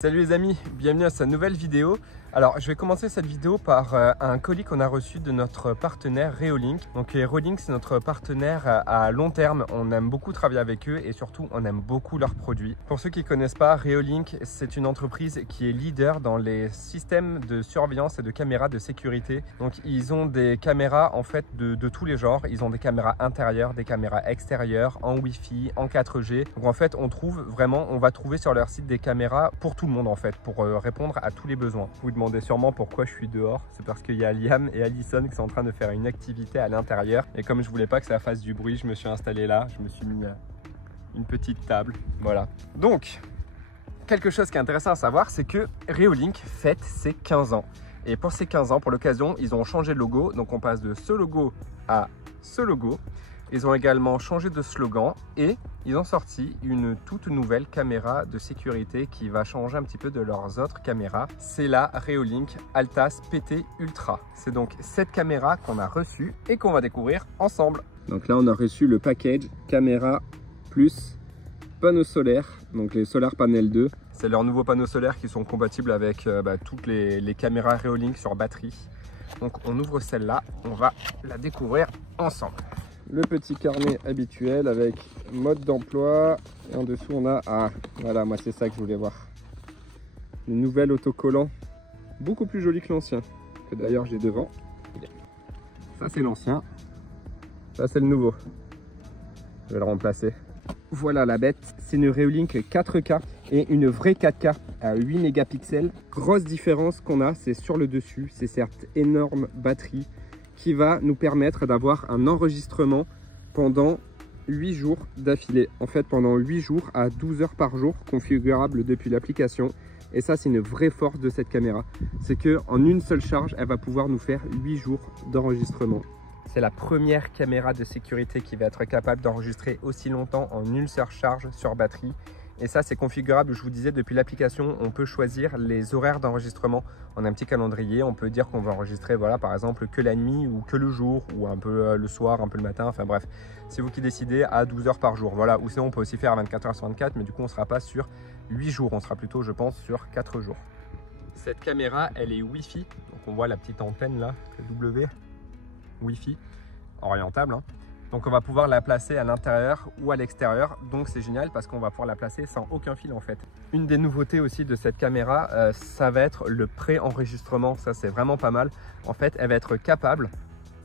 Salut les amis, bienvenue à cette nouvelle vidéo. Alors je vais commencer cette vidéo par un colis qu'on a reçu de notre partenaire Reolink. Donc Reolink, c'est notre partenaire à long terme, on aime beaucoup travailler avec eux et surtout on aime beaucoup leurs produits. Pour ceux qui ne connaissent pas, Reolink, c'est une entreprise qui est leader dans les systèmes de surveillance et de caméras de sécurité. Donc ils ont des caméras en fait de tous les genres, ils ont des caméras intérieures, des caméras extérieures, en Wi-Fi, en 4G. Donc en fait on va trouver sur leur site des caméras pour tout le monde en fait, pour répondre à tous les besoins. Vous demandez sûrement pourquoi je suis dehors, c'est parce qu'il y a Liam et Alison qui sont en train de faire une activité à l'intérieur et comme je voulais pas que ça fasse du bruit, je me suis installé là, je me suis mis une petite table, voilà. Donc quelque chose qui est intéressant à savoir, c'est que Reolink fête ses 15 ans et pour ces 15 ans, pour l'occasion, ils ont changé de logo, donc on passe de ce logo à ce logo. Ils ont également changé de slogan et ils ont sorti une toute nouvelle caméra de sécurité qui va changer un petit peu de leurs autres caméras. C'est la Reolink Altas PT Ultra. C'est donc cette caméra qu'on a reçue et qu'on va découvrir ensemble. Donc là, on a reçu le package caméra plus panneaux solaires, donc les Solar Panel 2. C'est leurs nouveaux panneaux solaires qui sont compatibles avec toutes les caméras Reolink sur batterie. Donc on ouvre celle-là, on va la découvrir ensemble. Le petit carnet habituel avec mode d'emploi et en dessous on a, voilà, moi c'est ça que je voulais voir, le nouvel autocollant beaucoup plus joli que l'ancien, que d'ailleurs j'ai devant. Ça c'est l'ancien, ça c'est le nouveau, je vais le remplacer. Voilà la bête, c'est une Reolink 4K et une vraie 4K à 8 mégapixels. Grosse différence qu'on a, c'est sur le dessus, c'est certes énorme batterie qui va nous permettre d'avoir un enregistrement pendant 8 jours d'affilée. En fait, pendant 8 jours à 12 heures par jour, configurable depuis l'application. Et ça, c'est une vraie force de cette caméra. C'est qu'en une seule charge, elle va pouvoir nous faire 8 jours d'enregistrement. C'est la première caméra de sécurité qui va être capable d'enregistrer aussi longtemps en une seule charge sur batterie. Et ça, c'est configurable, je vous disais, depuis l'application, on peut choisir les horaires d'enregistrement. On a un petit calendrier, on peut dire qu'on va enregistrer, voilà, par exemple, que la nuit ou que le jour, ou un peu le soir, un peu le matin, enfin bref. C'est vous qui décidez à 12 heures par jour, voilà. Ou sinon, on peut aussi faire 24 heures sur 24, mais du coup, on ne sera pas sur 8 jours, on sera plutôt, je pense, sur 4 jours. Cette caméra, elle est Wi-Fi, donc on voit la petite antenne là, W, Wi-Fi, orientable, hein. Donc on va pouvoir la placer à l'intérieur ou à l'extérieur, donc c'est génial parce qu'on va pouvoir la placer sans aucun fil en fait. Une des nouveautés aussi de cette caméra, ça va être le pré-enregistrement, ça c'est vraiment pas mal. En fait, elle va être capable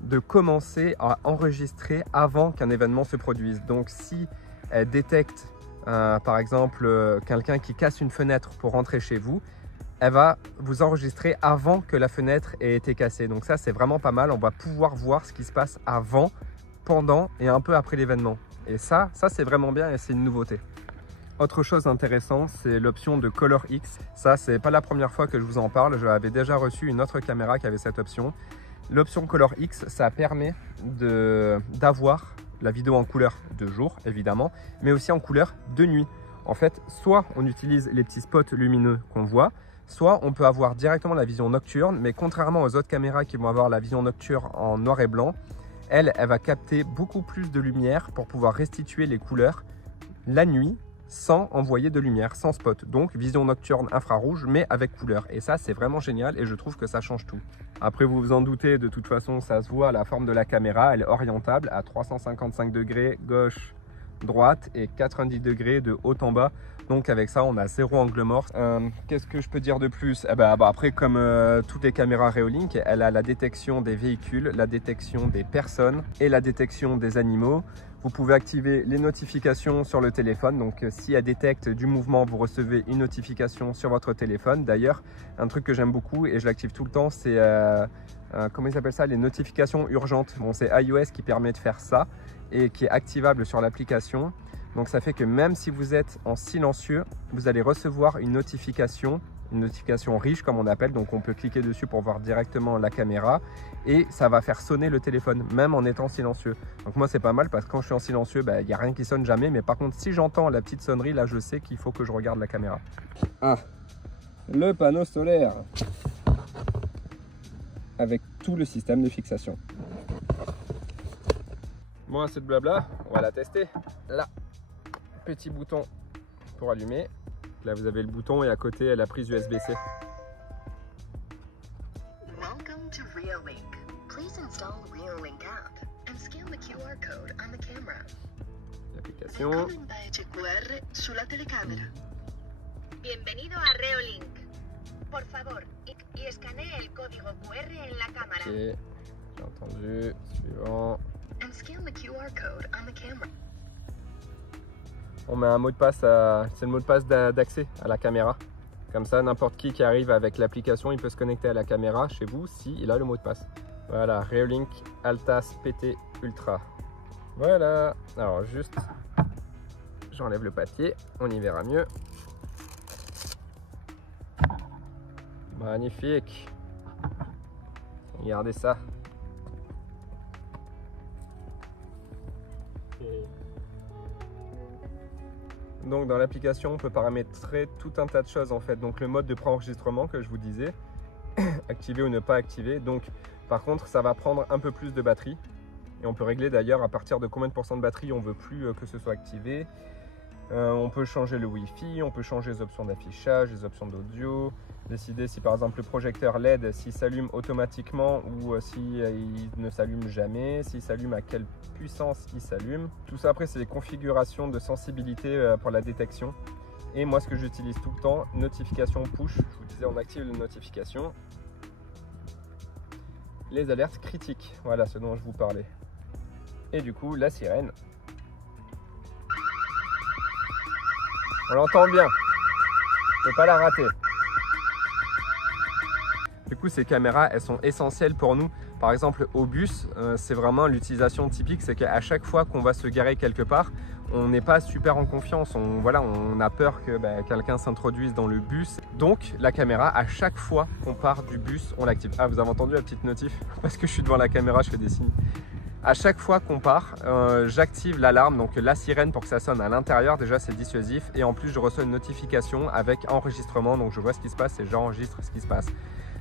de commencer à enregistrer avant qu'un événement se produise. Donc si elle détecte par exemple quelqu'un qui casse une fenêtre pour rentrer chez vous, elle va vous enregistrer avant que la fenêtre ait été cassée. Donc ça c'est vraiment pas mal, on va pouvoir voir ce qui se passe avant, pendant et un peu après l'événement. Et ça c'est vraiment bien et c'est une nouveauté. Autre chose intéressante, c'est l'option de Color X. Ça, c'est pas la première fois que je vous en parle. J'avais déjà reçu une autre caméra qui avait cette option. L'option Color X, ça permet d'avoir la vidéo en couleur de jour, évidemment, mais aussi en couleur de nuit. En fait, soit on utilise les petits spots lumineux qu'on voit, soit on peut avoir directement la vision nocturne, mais contrairement aux autres caméras qui vont avoir la vision nocturne en noir et blanc, elle va capter beaucoup plus de lumière pour pouvoir restituer les couleurs la nuit sans envoyer de lumière, sans spot. Donc vision nocturne infrarouge mais avec couleur. Et ça c'est vraiment génial et je trouve que ça change tout. Après vous vous en doutez, de toute façon ça se voit, la forme de la caméra, elle est orientable à 355 degrés gauche, droite et 90 degrés de haut en bas. Donc avec ça on a 0 angle mort. Qu'est-ce que je peux dire de plus? Après comme toutes les caméras Reolink, elle a la détection des véhicules, la détection des personnes et la détection des animaux. Vous pouvez activer les notifications sur le téléphone, donc si elle détecte du mouvement, vous recevez une notification sur votre téléphone. D'ailleurs, un truc que j'aime beaucoup et je l'active tout le temps, c'est comment ils appellent ça, les notifications urgentes. Bon, c'est iOS qui permet de faire ça et qui est activable sur l'application. Donc ça fait que même si vous êtes en silencieux, vous allez recevoir une notification riche comme on appelle. Donc on peut cliquer dessus pour voir directement la caméra et ça va faire sonner le téléphone même en étant silencieux. Donc moi c'est pas mal parce que quand je suis en silencieux, il n'y a rien qui sonne jamais. Mais par contre si j'entends la petite sonnerie, là je sais qu'il faut que je regarde la caméra. Ah, le panneau solaire avec tout le système de fixation. Bon, assez de blabla, on va la tester. Là, petit bouton pour allumer Là vous avez le bouton et à côté la prise USB-C. Welcome to Reolink. Please install Reolink app and scan the QR code on the camera. L'application. Codice QR sulla telecamera. Bienvenido a Reolink. Por favor, y escanee el código QR en la cámara. Ok, j'ai entendu. Suivant. And scan the QR code on the camera. On met un mot de passe, c'est le mot de passe d'accès à la caméra. Comme ça, n'importe qui arrive avec l'application, il peut se connecter à la caméra chez vous s'il a le mot de passe. Voilà, Reolink Altas PT Ultra. Voilà, alors juste, j'enlève le papier, on y verra mieux. Magnifique. Regardez ça. Donc dans l'application, on peut paramétrer tout un tas de choses en fait. Donc le mode de préenregistrement que je vous disais, activer ou ne pas activer. Donc par contre, ça va prendre un peu plus de batterie. Et on peut régler d'ailleurs à partir de combien de pourcents de batterie on veut plus que ce soit activé. On peut changer le Wi-Fi, on peut changer les options d'affichage, les options d'audio, décider si par exemple le projecteur LED s'il s'allume automatiquement ou s'il ne s'allume jamais, s'il s'allume à quelle puissance il s'allume. Tout ça après c'est les configurations de sensibilité pour la détection. Et moi ce que j'utilise tout le temps, notification push, je vous disais on active les notifications. Les alertes critiques, voilà ce dont je vous parlais. Et du coup la sirène. On l'entend bien, on ne peut pas la rater. Du coup, ces caméras, elles sont essentielles pour nous. Par exemple, au bus, c'est vraiment l'utilisation typique, c'est qu'à chaque fois qu'on va se garer quelque part, on n'est pas super en confiance. On a peur que quelqu'un s'introduise dans le bus. Donc, la caméra, à chaque fois qu'on part du bus, on l'active. Ah, vous avez entendu la petite notif? Parce que je suis devant la caméra, je fais des signes. À chaque fois qu'on part, j'active l'alarme, donc la sirène pour que ça sonne à l'intérieur. Déjà, c'est dissuasif. Et en plus, je reçois une notification avec enregistrement. Donc, je vois ce qui se passe et j'enregistre ce qui se passe.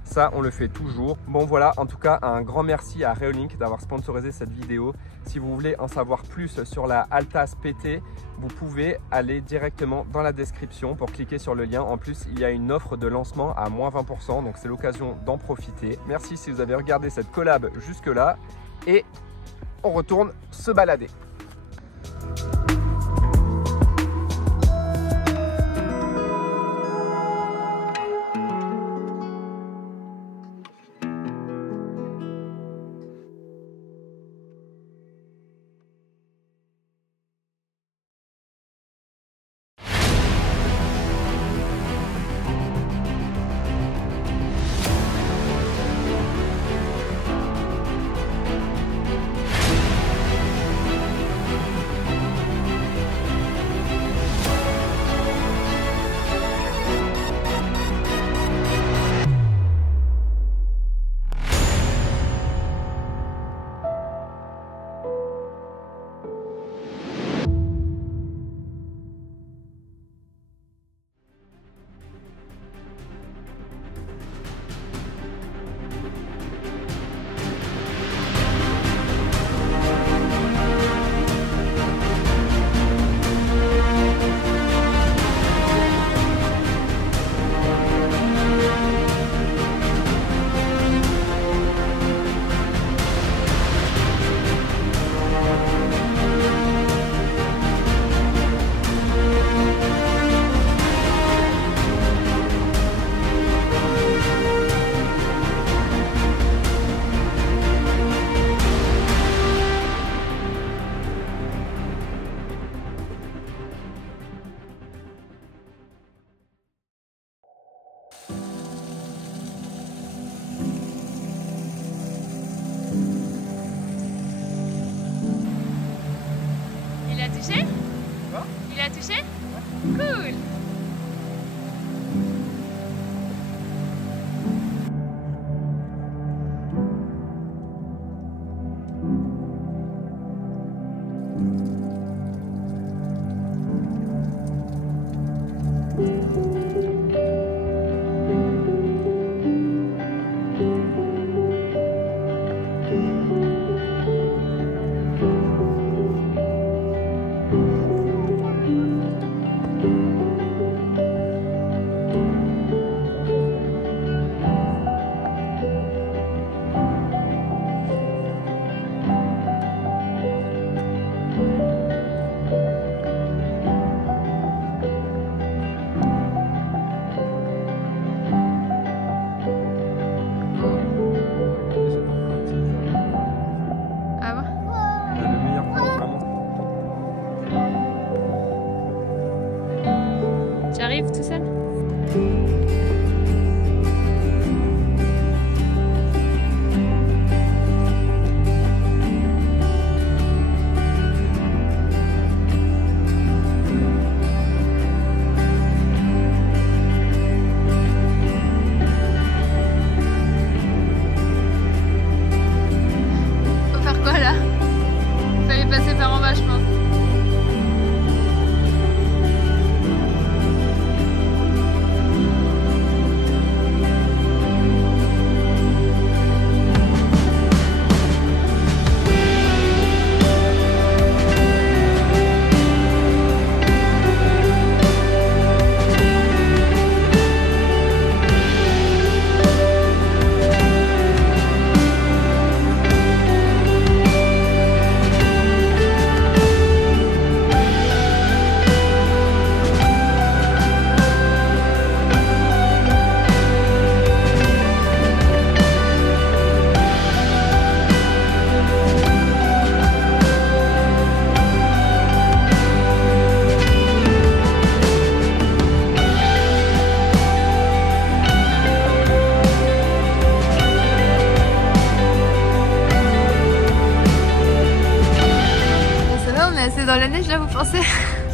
Ça, on le fait toujours. Bon, voilà, en tout cas, un grand merci à Reolink d'avoir sponsorisé cette vidéo. Si vous voulez en savoir plus sur la Altas PT, vous pouvez aller directement dans la description pour cliquer sur le lien. En plus, il y a une offre de lancement à moins 20%. Donc, c'est l'occasion d'en profiter. Merci si vous avez regardé cette collab jusque-là. Et on retourne se balader. touché? Cool!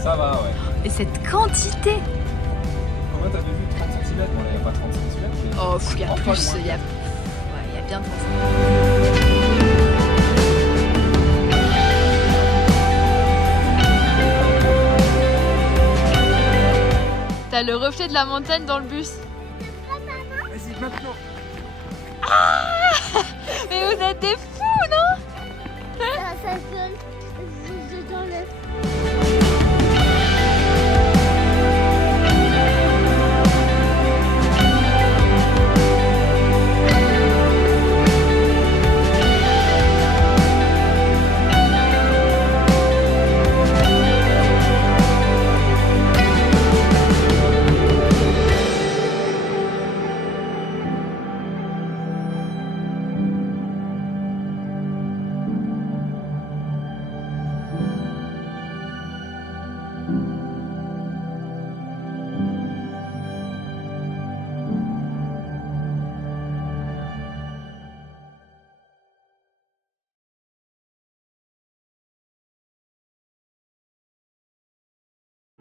Ça va, ouais. Et cette quantité. Combien t'as de vue? 30 cm? Bon, là, il n'y a pas 30 cm. Mais... Oh, il y a Enfin, plus, moins. il y a bien 30 cm. T'as le reflet de la montagne dans le bus. Vas-y, maintenant. Mais vous êtes des fous, non? Ça colle. Je t'enlève.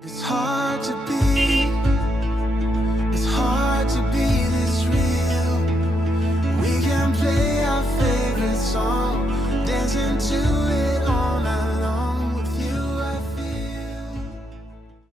It's hard to be